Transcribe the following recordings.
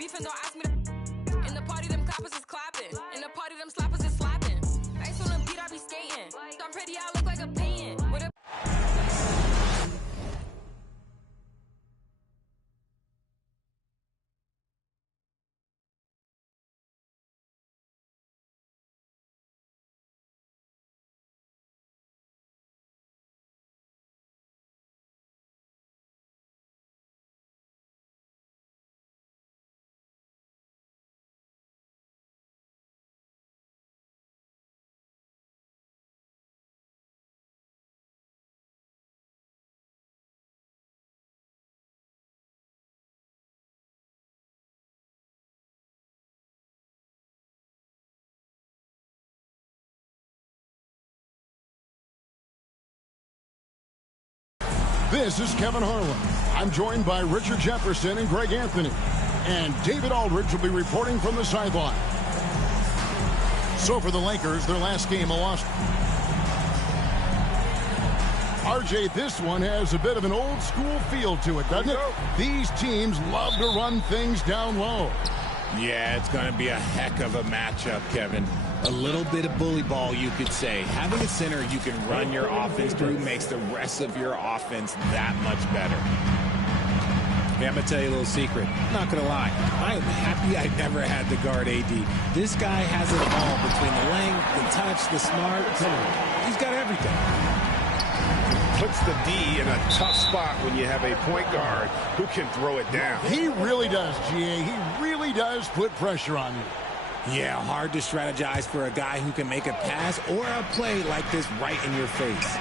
beefing, don't ask me to. In the party, them clappers is clapping. In the party, them slappers is slapping. Ice on the beat, I be skating. I'm pretty, I look like a painting. With a This is Kevin Harlan. I'm joined by Richard Jefferson and Greg Anthony. And David Aldridge will be reporting from the sideline. So for the Lakers, their last game, a loss. RJ, this one has a bit of an old school feel to it, doesn't it? These teams love to run things down low. Yeah, it's going to be a heck of a matchup, Kevin. A little bit of bully ball, you could say. Having a center you can run your offense through makes the rest of your offense that much better. Hey, I'm going to tell you a little secret. Not going to lie. I am happy I never had to guard AD. This guy has it all between the length, the touch, the smart. He's got everything. Puts the D in a tough spot when you have a point guard who can throw it down. He really does, GA. He really does put pressure on you. Yeah, hard to strategize for a guy who can make a pass or a play like this right in your face.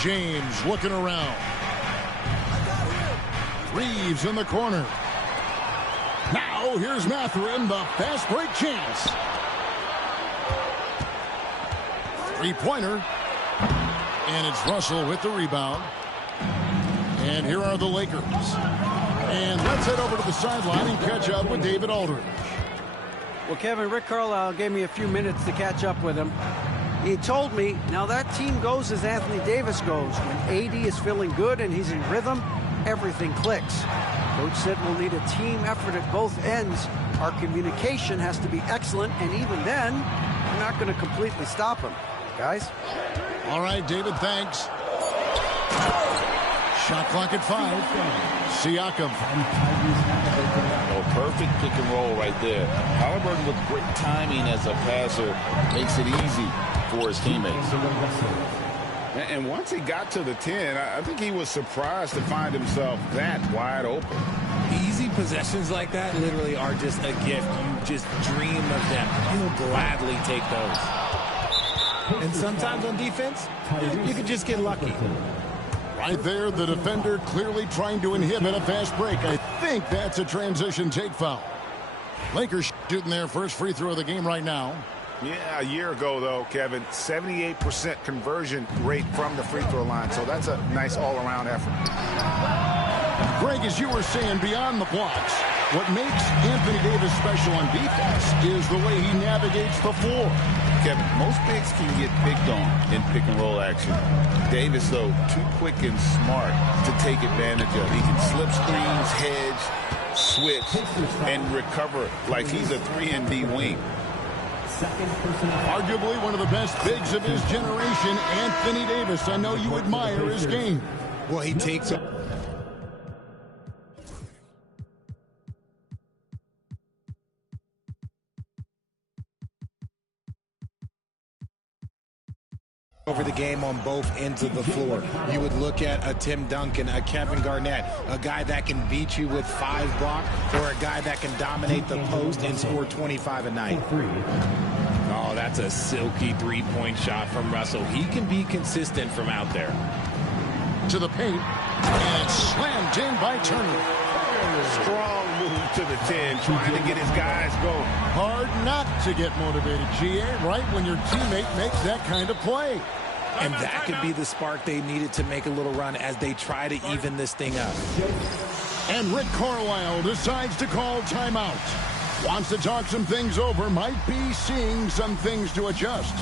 James looking around. Reeves in the corner. Now here's Mathurin, the fast break chance. Three-pointer. And it's Russell with the rebound. And here are the Lakers. And let's head over to the sideline and catch up with David Aldridge. Well, Kevin, Rick Carlisle gave me a few minutes to catch up with him. He told me, now that team goes as Anthony Davis goes. When AD is feeling good and he's in rhythm, everything clicks. Coach said we'll need a team effort at both ends. Our communication has to be excellent, and even then, we're not going to completely stop him. Guys? All right, David, thanks. Shot clock at 5. Siakam. Oh, perfect pick and roll right there. Halliburton with great timing as a passer makes it easy for his teammates. And once he got to the 10, I think he was surprised to find himself that wide open. Easy possessions like that literally are just a gift. You just dream of them. You'll gladly take those. And sometimes on defense, you can just get lucky. Right there, the defender clearly trying to inhibit a fast break. I think that's a transition take foul. Lakers shooting their first free throw of the game right now. Yeah, a year ago, though, Kevin, 78% conversion rate from the free throw line. So that's a nice all-around effort. Greg, as you were saying, beyond the blocks, what makes Anthony Davis special on defense is the way he navigates the floor. Kevin, most bigs can get picked on in pick-and-roll action. Davis, though, too quick and smart to take advantage of. He can slip screens, hedge, switch, and recover like he's a 3-and-D wing. Arguably one of the best bigs of his generation, Anthony Davis. I know you admire his game. Well, he takes a over the game on both ends of the floor. You would look at a Tim Duncan, a Kevin Garnett, a guy that can beat you with 5 blocks, or a guy that can dominate the post and score 25 a night. Oh, that's a silky three-point shot from Russell. He can be consistent from out there. To the paint, and slammed in by Turner. Strong move to the 10, trying to get his guys going. Hard not to get motivated, GA, right when your teammate makes that kind of play. And that could be the spark they needed to make a little run as they try to even this thing up. And Rick Carlisle decides to call timeout. Wants to talk some things over, might be seeing some things to adjust.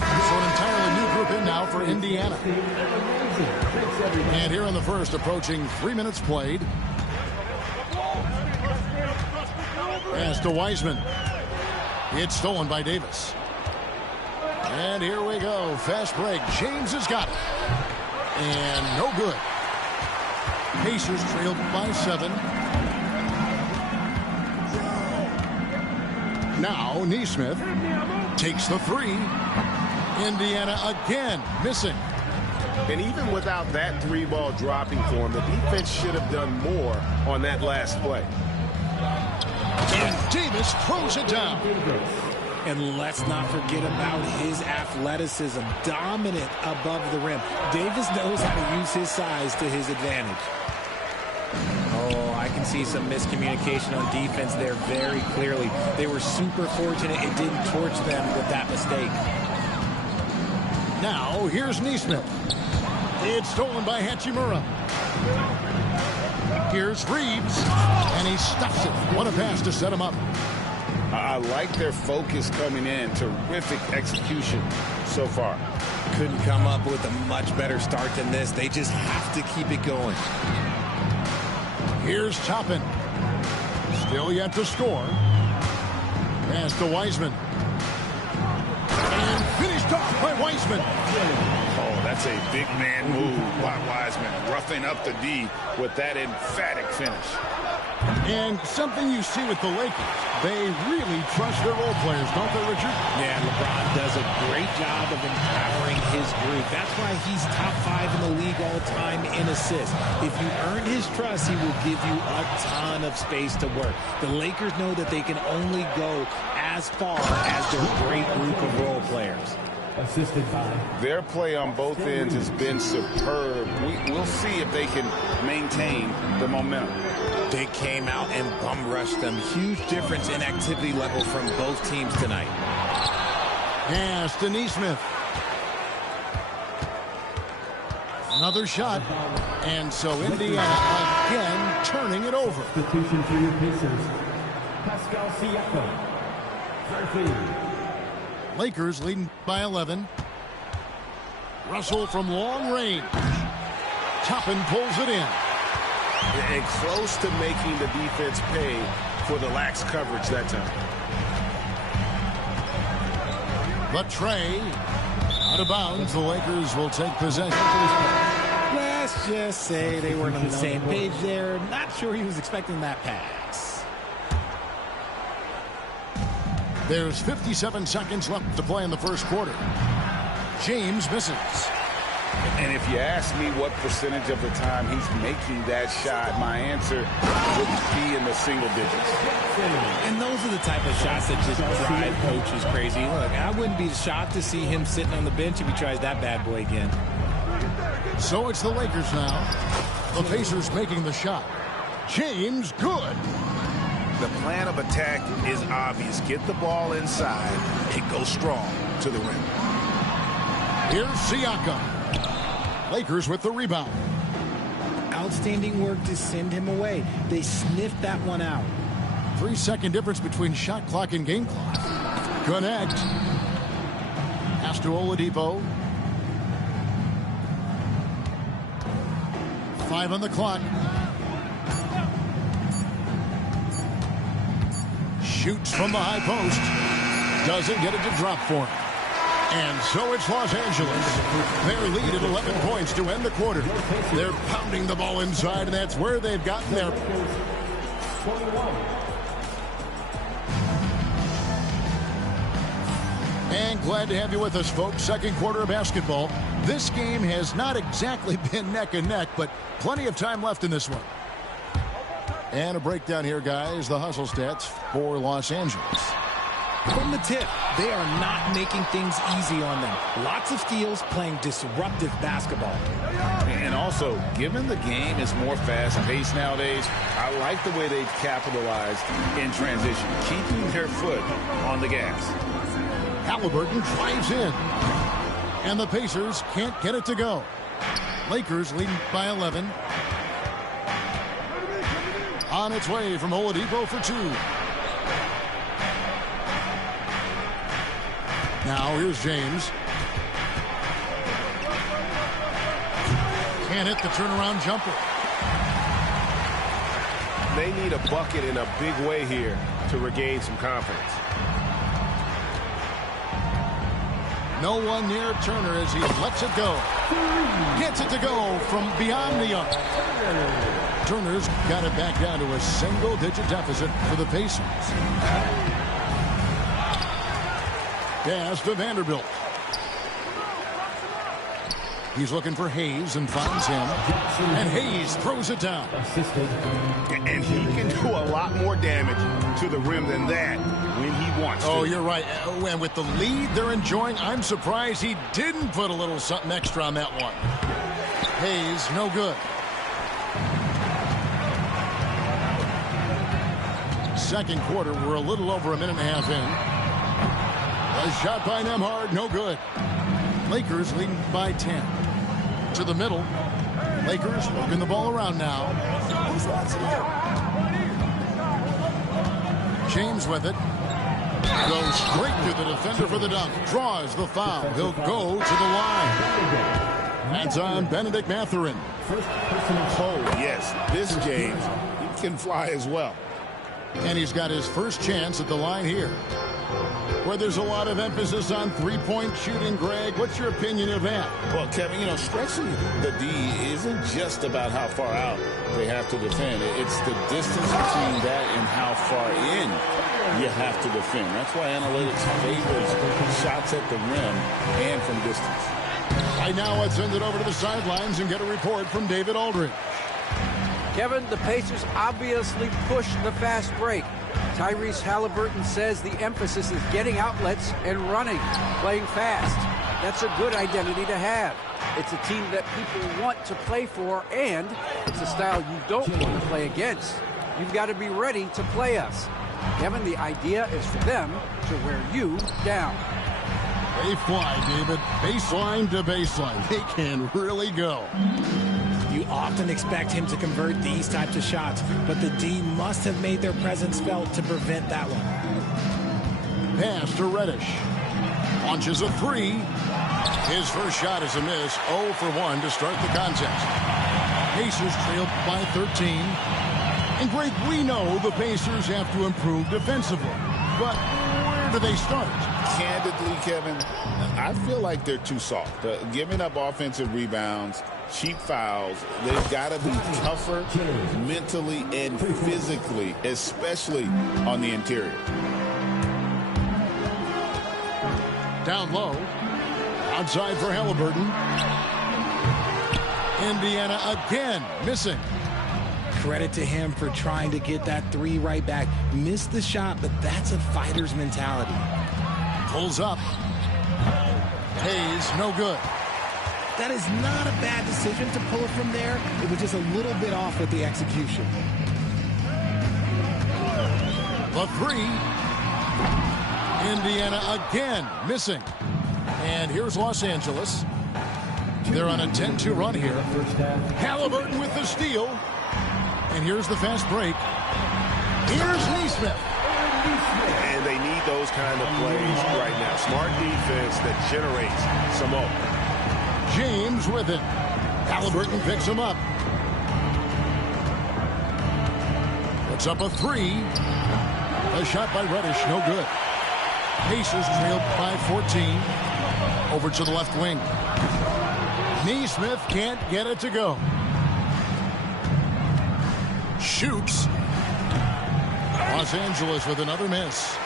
So an entirely new group in now. now for Indiana. And here in the first, approaching 3 minutes played. Pass to Wiseman. It's stolen by Davis. And here we go. Fast break. James has got it. And no good. Pacers trailed by 7. Now Nesmith takes the 3. Indiana again missing. And even without that 3-ball dropping for him, the defense should have done more on that last play. And Davis throws it down. And let's not forget about his athleticism, dominant above the rim. Davis knows how to use his size to his advantage. Oh, I can see some miscommunication on defense there very clearly. They were super fortunate it didn't torch them with that mistake. Now, here's Nesmith. It's stolen by Hachimura. Here's Reeves, and he stuffs it. What a pass to set him up. I like their focus coming in. Terrific execution so far. Couldn't come up with a much better start than this. They just have to keep it going. Here's Toppin. Still yet to score. Pass to Wiseman. And finished off by Wiseman. Oh, that's a big man move by Wiseman. Roughing up the D with that emphatic finish. And something you see with the Lakers, they really trust their role players, don't they, Richard? Yeah, LeBron does a great job of empowering his group. That's why he's top 5 in the league all time in assists. If you earn his trust, he will give you a ton of space to work. The Lakers know that they can only go as far as their great group of role players. Assisted by. Their play on both ends has been superb. We'll see if they can maintain the momentum. They came out and bum rushed them. Huge difference in activity level from both teams tonight. Pass to Nesmith. Another shot. And so Indiana again turning it over. Substitution for your Pacers. Pascal Siakam. 13. Lakers leading by 11. Russell from long range. Toppin pulls it in. And close to making the defense pay for the lax coverage that time. But Trey out of bounds. The Lakers will take possession. Let's just say they weren't on the same page there. Not sure he was expecting that pass. There's 57 seconds left to play in the first quarter. James misses. And if you ask me what percentage of the time he's making that shot, my answer would be in the single digits. And those are the type of shots that just drive coaches crazy. Look, I wouldn't be shocked to see him sitting on the bench if he tries that bad boy again. So it's the Lakers now. The Pacers making the shot. James, good. The plan of attack is obvious. Get the ball inside and go strong to the rim. Here's Siakam. Lakers with the rebound. Outstanding work to send him away. They sniffed that one out. 3-second difference between shot clock and game clock. Connect. Pass to Oladipo. 5 on the clock. Shoots from the high post. Doesn't get it to drop for him. And so it's Los Angeles. Their lead at 11 points to end the quarter. They're pounding the ball inside, and that's where they've gotten their... And glad to have you with us, folks. Second quarter of basketball. This game has not exactly been neck and neck, but plenty of time left in this one. And a breakdown here, guys. The hustle stats for Los Angeles. From the tip, they are not making things easy on them. Lots of steals, playing disruptive basketball. And also, given the game is more fast-paced nowadays, I like the way they've capitalized in transition, keeping their foot on the gas. Halliburton drives in. And the Pacers can't get it to go. Lakers leading by 11. On its way from Oladipo for 2. Now here's James. Can't hit the turnaround jumper. They need a bucket in a big way here to regain some confidence. No one near Turner as he lets it go. Gets it to go from beyond the arc. Turner's got it back down to a single-digit deficit for the Pacers. Pass to Vanderbilt. He's looking for Hayes and finds him. And Hayes throws it down. And he can do a lot more damage to the rim than that when he wants to. Oh, you're right. And with the lead they're enjoying, I'm surprised he didn't put a little something extra on that one. Hayes, no good. Second quarter, we're a little over a minute and a half in. A shot by Nembhard, no good. Lakers leading by 10. To the middle. Lakers working the ball around now. James with it. Goes straight through the defender for the dunk. Draws the foul. He'll go to the line. That's on Benedict Mathurin. Oh, yes. This James, he can fly as well. And he's got his first chance at the line here. Where there's a lot of emphasis on three-point shooting, Greg. What's your opinion of that? Well, Kevin, stretching the D isn't just about how far out they have to defend. It's the distance between that and how far in you have to defend. That's why analytics favors shots at the rim and from distance. Right now, let's send it over to the sidelines and get a report from David Aldridge. Kevin, the Pacers obviously pushed the fast break. Tyrese Halliburton says the emphasis is getting outlets and running, playing fast. That's a good identity to have. It's a team that people want to play for, and it's a style you don't want to play against. You've got to be ready to play us. Kevin, the idea is for them to wear you down. They fly, David. Baseline to baseline. They can really go. You often expect him to convert these types of shots, but the D must have made their presence felt to prevent that one. Pass to Reddish. Launches a three. His first shot is a miss. 0 for 1 to start the contest. Pacers trailed by 13. And Greg, we know the Pacers have to improve defensively. But where do they start? Candidly, Kevin, I feel like they're too soft. Giving up offensive rebounds, cheap fouls. They've got to be tougher mentally and physically, especially on the interior. Down low. Outside for Halliburton. Indiana again missing. Credit to him for trying to get that three right back. Missed the shot, but that's a fighter's mentality. Pulls up. Hayes, no good. That is not a bad decision to pull it from there. It was just a little bit off with the execution. The three. Indiana again missing. And here's Los Angeles. They're on a 10-2 run here. Halliburton with the steal. And here's the fast break. Here's Nesmith. And they need those kind of plays right now. Smart defense that generates some more. James with it. Halliburton picks him up. Puts up a three. A shot by Reddish, no good. Pacers trailed by 14. Over to the left wing. Nesmith can't get it to go. Shoots. Los Angeles with another miss.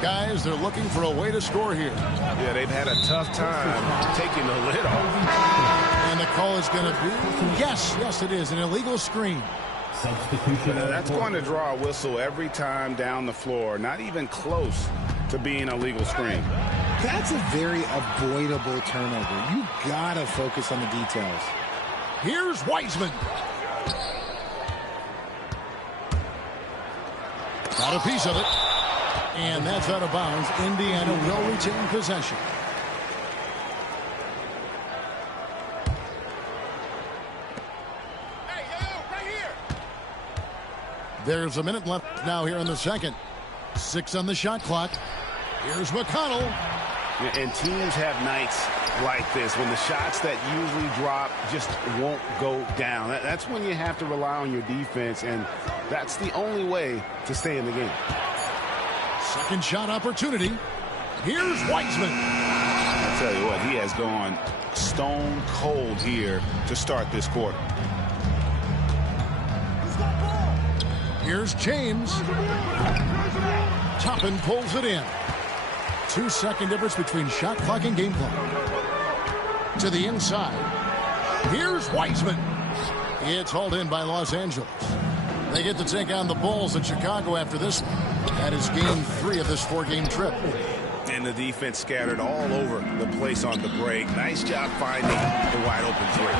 Guys, they're looking for a way to score here. Yeah, they've had a tough time taking the lid off. And the call is going to be, yes, it is, an illegal screen. That's going to draw a whistle every time down the floor. Not even close to being a legal screen. That's a very avoidable turnover. You gotta focus on the details. Here's Wiseman. Got a piece of it. And that's out of bounds. Indiana will retain possession. There's a minute left now here in the second. 6 on the shot clock. Here's McConnell. And teams have nights like this when the shots that usually drop just won't go down. That's when you have to rely on your defense, and that's the only way to stay in the game. Second shot opportunity. Here's Wiseman. I tell you what, he has gone stone cold here to start this quarter. Here's James. Toppin pulls it in. 2-second difference between shot clock and game clock. To the inside. Here's Wiseman. It's hauled in by Los Angeles. They get to take on the Bulls in Chicago after this one. That is game 3 of this 4-game trip. And the defense scattered all over the place on the break. Nice job finding the wide open three.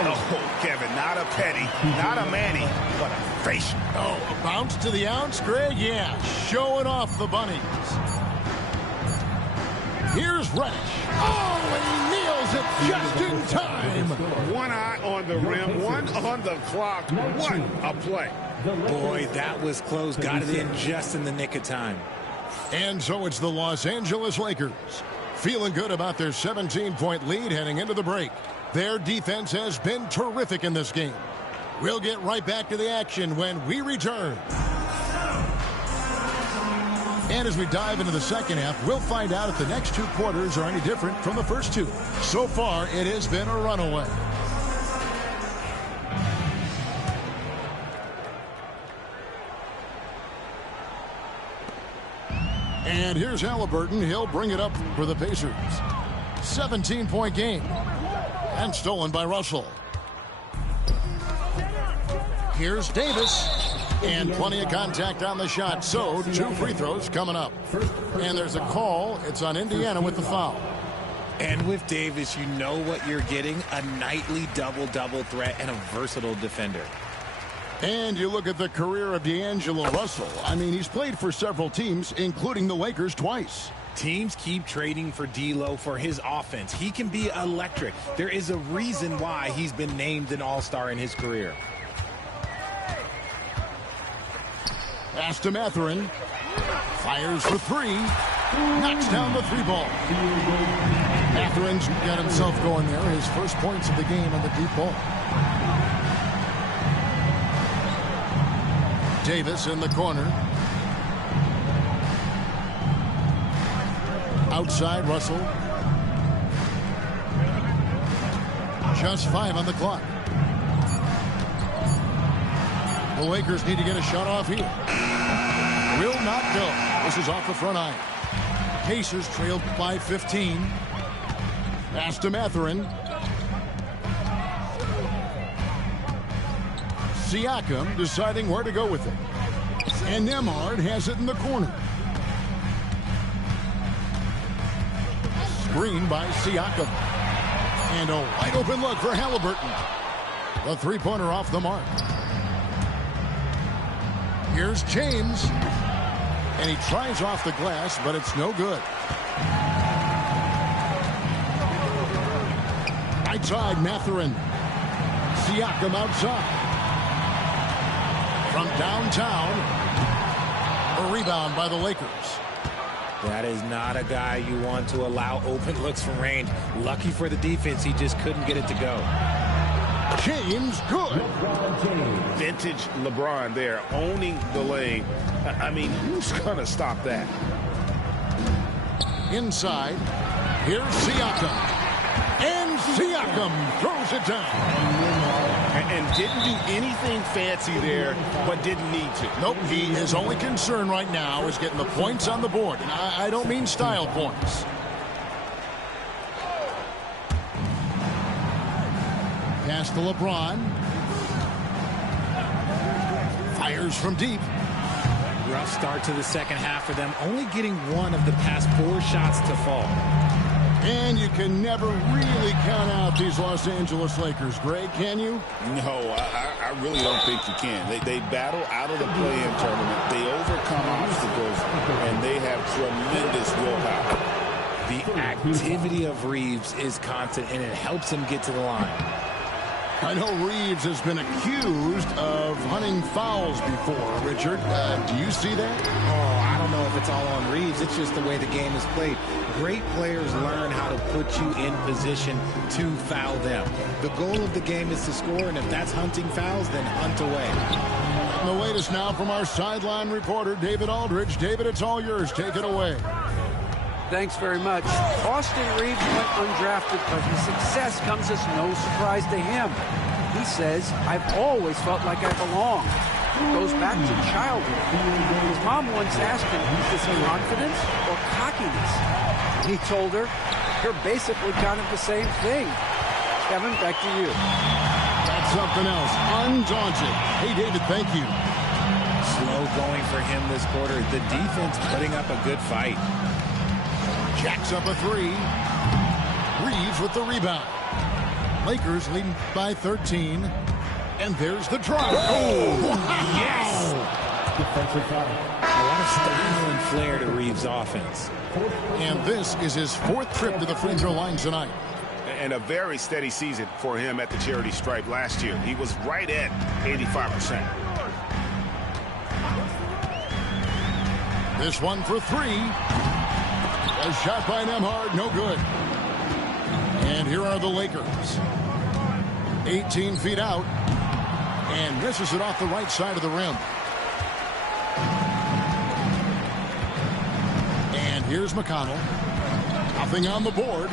Oh, Kevin, not a Petty, not a Manny, but a facial. Oh, a bounce to the ounce, Greg? Yeah, showing off the bunnies. Here's Reddish. Oh, and he nails it just in time. One eye on the rim, one on the clock. What a play. Boy, that was close. Got it in just in the nick of time. And so it's the Los Angeles Lakers. Feeling good about their 17-point lead heading into the break. Their defense has been terrific in this game. We'll get right back to the action when we return. And as we dive into the second half, we'll find out if the next 2 quarters are any different from the first 2. So far, it has been a runaway. And here's Halliburton. He'll bring it up for the Pacers. 17-point game. And stolen by Russell. Here's Davis. And plenty of contact on the shot. So 2 free throws coming up. And there's a call. It's on Indiana with the foul. And with Davis, you know what you're getting. A nightly double-double threat and a versatile defender. And you look at the career of D'Angelo Russell. I mean, he's played for several teams, including the Lakers twice. Teams keep trading for D'Lo for his offense. He can be electric. There is a reason why he's been named an all-star in his career. Pass to Mathurin. Fires for 3. Knocks down the 3-ball. Mathurin's got himself going there. His first points of the game on the deep ball. Davis in the corner. Outside, Russell. Just 5 on the clock. The Lakers need to get a shot off here. Will not go. This is off the front iron. Pacers trailed by 15. Pass to Mathurin. Siakam deciding where to go with it. And Nembhard has it in the corner. Screen by Siakam. And a wide open look for Halliburton. The 3-pointer off the mark. Here's James. And he tries off the glass, but it's no good. Right side, Mathurin. Siakam outside. From downtown, a rebound by the Lakers. That is not a guy you want to allow open looks from range. Lucky for the defense, he just couldn't get it to go. James, good. Vintage LeBron there, owning the lane. I mean, who's going to stop that? Inside, here's Siakam. And Siakam throws it down. And didn't do anything fancy there, but didn't need to. Nope, his only concern right now is getting the points on the board. And I don't mean style points. Pass to LeBron. Fires from deep. Rough start to the second half for them, only getting 1 of the past 4 shots to fall. And you can never really count out these Los Angeles Lakers, Greg, can you? No, I really don't think you can. They battle out of the play-in tournament. They overcome obstacles, and they have tremendous willpower. The activity of Reeves is constant, and it helps him get to the line. I know Reeves has been accused of hunting fouls before, Richard. Do you see that? Oh, I don't know if it's all on Reeves. It's just the way the game is played. Great players learn how to put you in position to foul them. The goal of the game is to score, and if that's hunting fouls, then hunt away. And the latest now from our sideline reporter, David Aldridge. David, it's all yours. Take it away. Thanks very much. Austin Reeves went undrafted, but his success comes as no surprise to him. He says, "I've always felt like I belong." It goes back to childhood. His mom once asked him, "Is this confidence or cockiness?" He told her, "You're basically kind of the same thing." Kevin, back to you. That's something else. Undaunted. Hey, David, thank you. Slow going for him this quarter. The defense putting up a good fight. Jacks up a three. Reeves with the rebound. Lakers leading by 13. And there's the drop. Oh, wow. Yes! Defensive foul. A lot of style and flair to Reeves' offense. And this is his 4th trip to the free throw line tonight. And a very steady season for him at the charity stripe last year. He was right at 85%. This one for 3. A shot by Nembhard, no good. And here are the Lakers. 18 feet out. And misses it off the right side of the rim. And here's McConnell. Nothing on the board.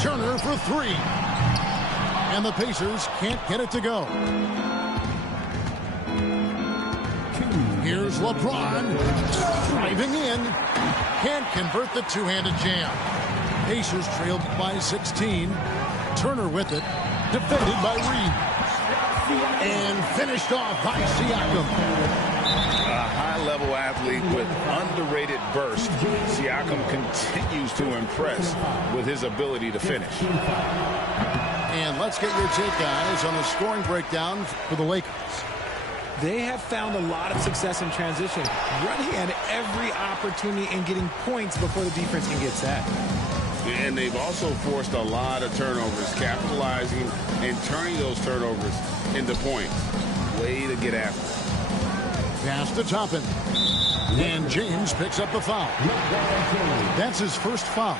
Turner for 3. And the Pacers can't get it to go. Here's LeBron. Driving in. Can't convert the two-handed jam. Pacers trailed by 16. Turner with it. Defended by Reeves. And finished off by Siakam. A high-level athlete with underrated burst. Siakam continues to impress with his ability to finish. And let's get your take, guys, on the scoring breakdown for the Lakers. They have found a lot of success in transition, running at every opportunity and getting points before the defense can get set. And they've also forced a lot of turnovers, capitalizing and turning those turnovers into points. Way to get after it. Pass to Toppin. And James picks up the foul. That's his first foul.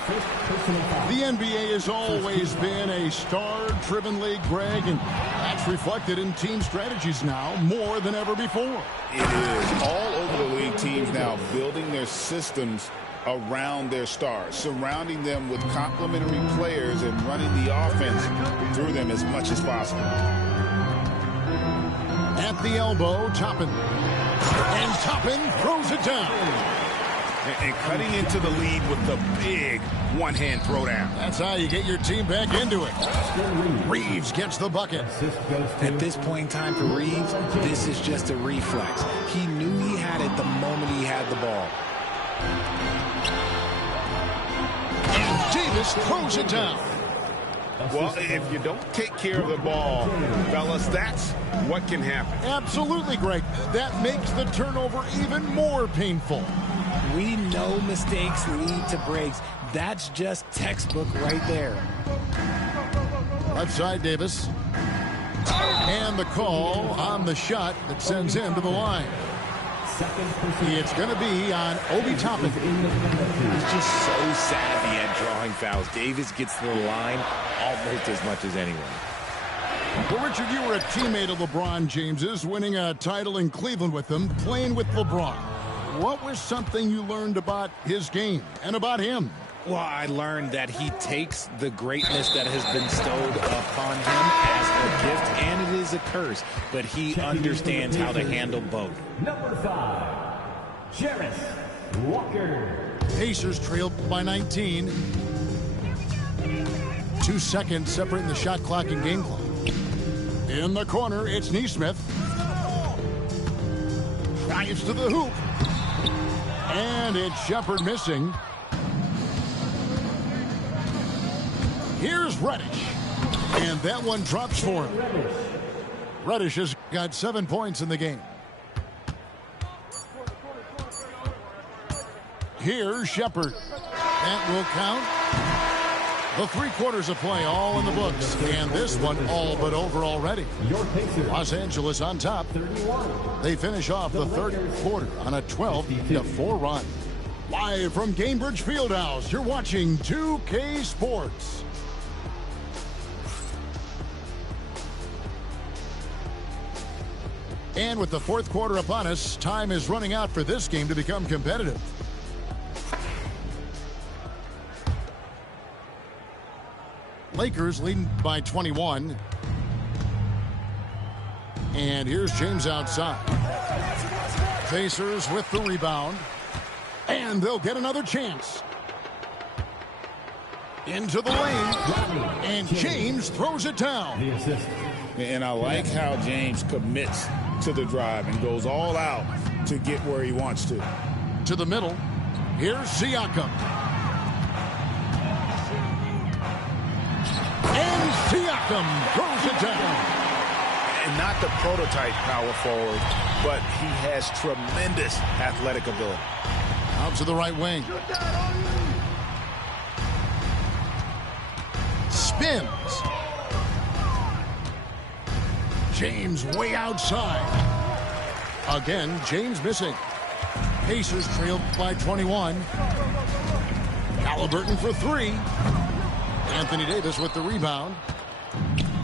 The NBA has always been a star-driven league, Greg, and that's reflected in team strategies now more than ever before. It is. All over the league, teams now building their systems around their stars, surrounding them with complementary players and running the offense through them as much as possible. At the elbow, Toppin. And Toppin throws it down. And cutting into the lead with the big one-hand throwdown. That's how you get your team back into it. Reeves gets the bucket. At this point in time for Reeves, this is just a reflex. He knew he had it the moment he had the ball. And Davis throws it down. Well, if you don't take care of the ball, fellas, that's what can happen. Absolutely, Greg. That makes the turnover even more painful. We know mistakes lead to breaks. That's just textbook right there. Left side, Davis. And the call on the shot that sends him to the line. It's going to be on Obi Toppin. He's just so savvy at drawing fouls. Davis gets to the line almost as much as anyone. Well, Richard, you were a teammate of LeBron James's, winning a title in Cleveland with him, playing with LeBron. What was something you learned about his game and about him? Well, I learned that he takes the greatness that has been bestowed upon him as a gift, and it is a curse, but he understands how to handle both. Number 5, Jarris Walker. Pacers trailed by 19. 2 seconds separating the shot clock and game clock. In the corner, it's Nesmith. Drives to the hoop. And it's Shepherd missing. Here's Reddish. And that one drops for him. Reddish has got 7 points in the game. Here's Shepherd. That will count. The 3 quarters of play all in the books, and this one all but over already. Los Angeles on top. They finish off the third quarter on a 12-4 run. Live from Gainbridge Fieldhouse, you're watching 2K Sports. And with the fourth quarter upon us, time is running out for this game to become competitive. Lakers leading by 21. And here's James outside. Pacers with the rebound. And they'll get another chance. Into the lane. And James throws it down. And I like how James commits to the drive and goes all out to get where he wants to. To the middle. Here's Siakam. And Siakam throws it down. And not the prototype power forward, but he has tremendous athletic ability. Out to the right wing. Spins. James way outside. Again, James missing. Pacers trailed by 21. Halliburton for 3. Anthony Davis with the rebound.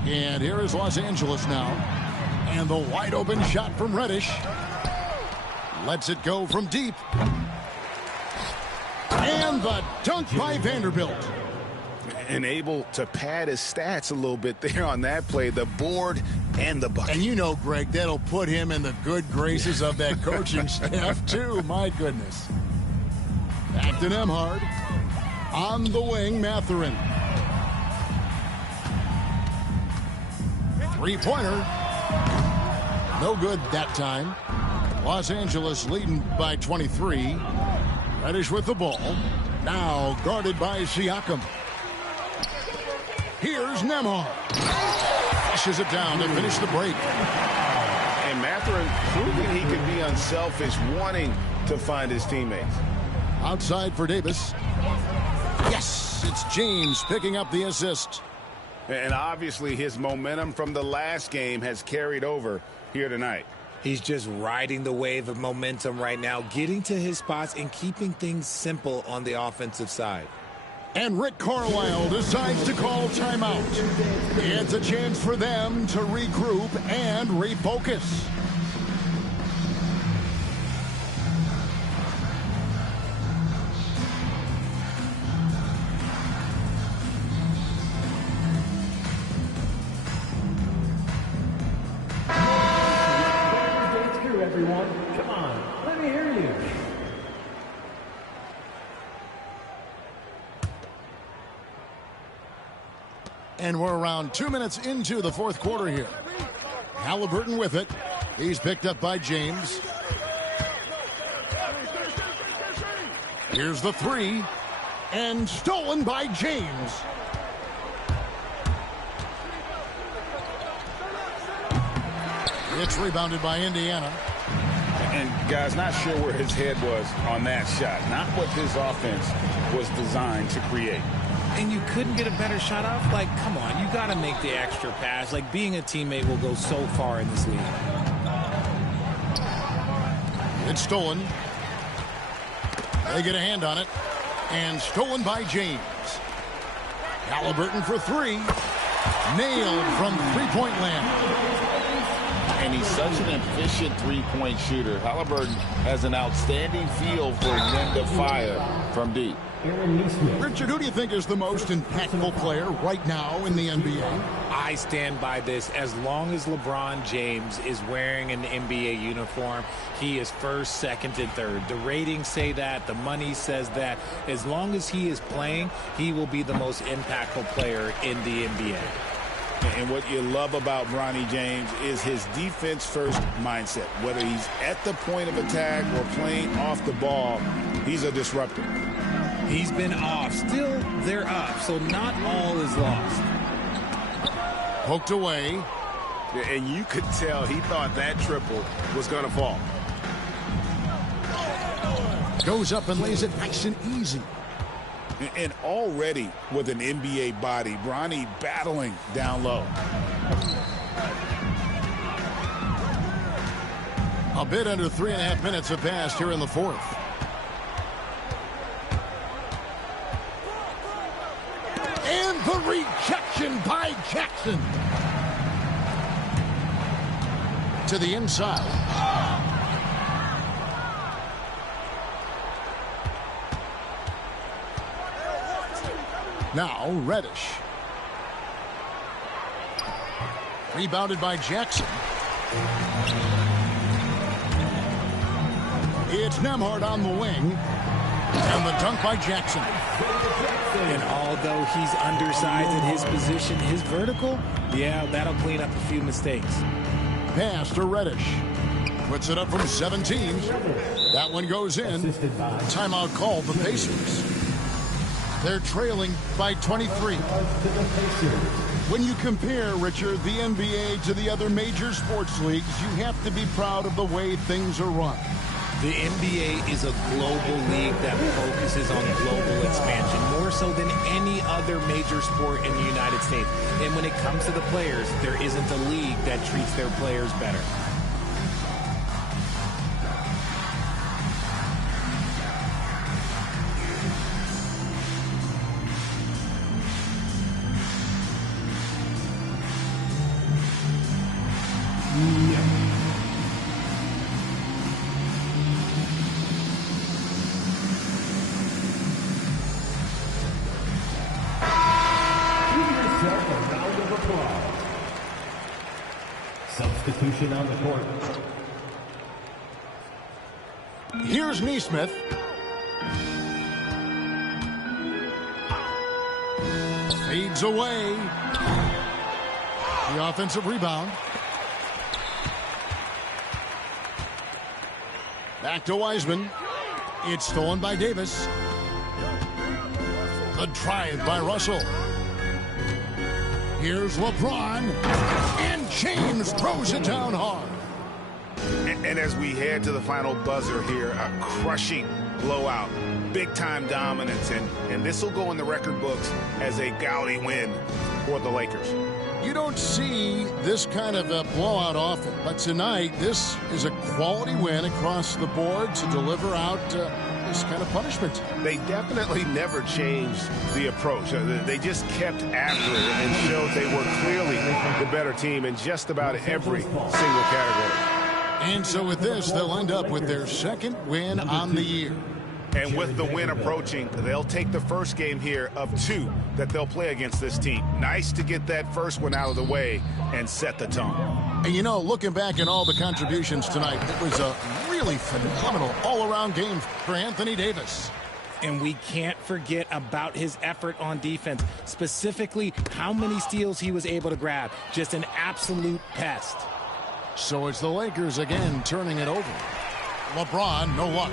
And here is Los Angeles now. And the wide open shot from Reddish. Lets it go from deep. And the dunk by Vanderbilt. And able to pad his stats a little bit there on that play. The board and the bucket. And you know, Greg, that'll put him in the good graces of that coaching staff, too. My goodness. Back to Nembhard. On the wing, Mathurin. Three-pointer. No good that time. Los Angeles leading by 23. Reddish with the ball. Now guarded by Siakam. Here's Nembhard. Flushes it down to finish the break. And Mathurin proving he can be unselfish, wanting to find his teammates. Outside for Davis. Yes, it's James picking up the assist. And obviously his momentum from the last game has carried over here tonight. He's just riding the wave of momentum right now, getting to his spots and keeping things simple on the offensive side. And Rick Carlisle decides to call timeout. It's a chance for them to regroup and refocus. Everyone, come on, let me hear you. And we're around 2 minutes into the fourth quarter here. Halliburton with it. He's picked up by James. Here's the 3. And stolen by James. It's rebounded by Indiana. And guys, not sure where his head was on that shot. Not what his offense was designed to create. And you couldn't get a better shot off? Like, come on, you got to make the extra pass. Like, being a teammate will go so far in this league. It's stolen. They get a hand on it. And stolen by James. Halliburton for 3. Nailed from three-point land. And he's such an efficient three-point shooter. Halliburton has an outstanding feel for when to fire from deep. Richard, who do you think is the most impactful player right now in the NBA? I stand by this. As long as LeBron James is wearing an NBA uniform, he is first, second, and third. The ratings say that. The money says that. As long as he is playing, he will be the most impactful player in the NBA. And what you love about Bronny James is his defense-first mindset. Whether he's at the point of attack or playing off the ball, he's a disruptor. He's been off. Still, they're up, so not all is lost. Poked away. And you could tell he thought that triple was going to fall. Goes up and lays it nice and easy. And already with an NBA body, Bronny battling down low. A bit under 3.5 minutes have passed here in the fourth. And the rejection by Jackson. To the inside. Now Reddish. Rebounded by Jackson. It's Nembhard on the wing. And the dunk by Jackson. And although he's undersized in his position, his vertical, yeah, that'll clean up a few mistakes. Pass to Reddish. Puts it up from 17. That one goes in. Timeout called the Pacers. They're trailing by 23. When you compare, Richard, the NBA to the other major sports leagues, you have to be proud of the way things are run. The NBA is a global league that focuses on global expansion, more so than any other major sport in the United States. And when it comes to the players, there isn't a league that treats their players better. Substitution on the court. Here's Nesmith. Fades away. The offensive rebound. Back to Wiseman. It's stolen by Davis. The drive by Russell. Here's LeBron. And James throws it down hard. And as we head to the final buzzer here, a crushing blowout, big-time dominance, and this will go in the record books as a gaudy win for the Lakers. You don't see this kind of a blowout often, but tonight this is a quality win across the board to deliver out this kind of punishment. They definitely never changed the approach. They just kept after it and showed they were clearly the better team in just about every single category. And so with this, they'll end up with their second win on the year. And with the win approaching, they'll take the first game here of 2 that they'll play against this team. Nice to get that first one out of the way and set the tone. And you know, looking back at all the contributions tonight, it was a really phenomenal all-around game for Anthony Davis. And we can't forget about his effort on defense, specifically how many steals he was able to grab. Just an absolute pest. So it's the Lakers again turning it over. LeBron, no luck.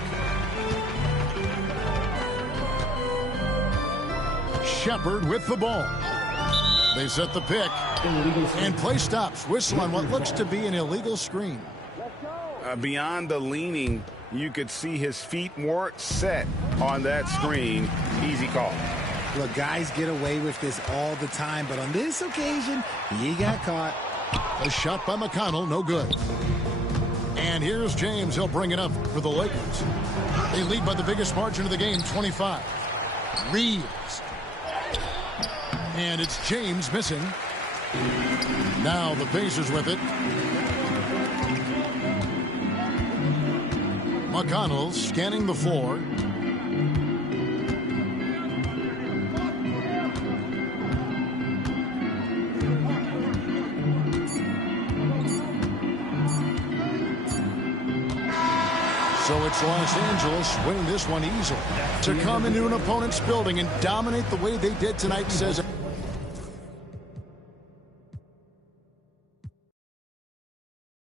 Shepard with the ball. They set the pick. And play stops. Whistle on what looks to be an illegal screen. Beyond the leaning, you could see his feet weren't set on that screen. Easy call. Look, guys get away with this all the time, but on this occasion, he got caught. A shot by McConnell, no good. And here's James. He'll bring it up for the Lakers. They lead by the biggest margin of the game, 25. Reeves. And it's James missing. Now the Pacers with it. McConnell scanning the floor. So it's Los Angeles winning this one easily. To come into an opponent's building and dominate the way they did tonight says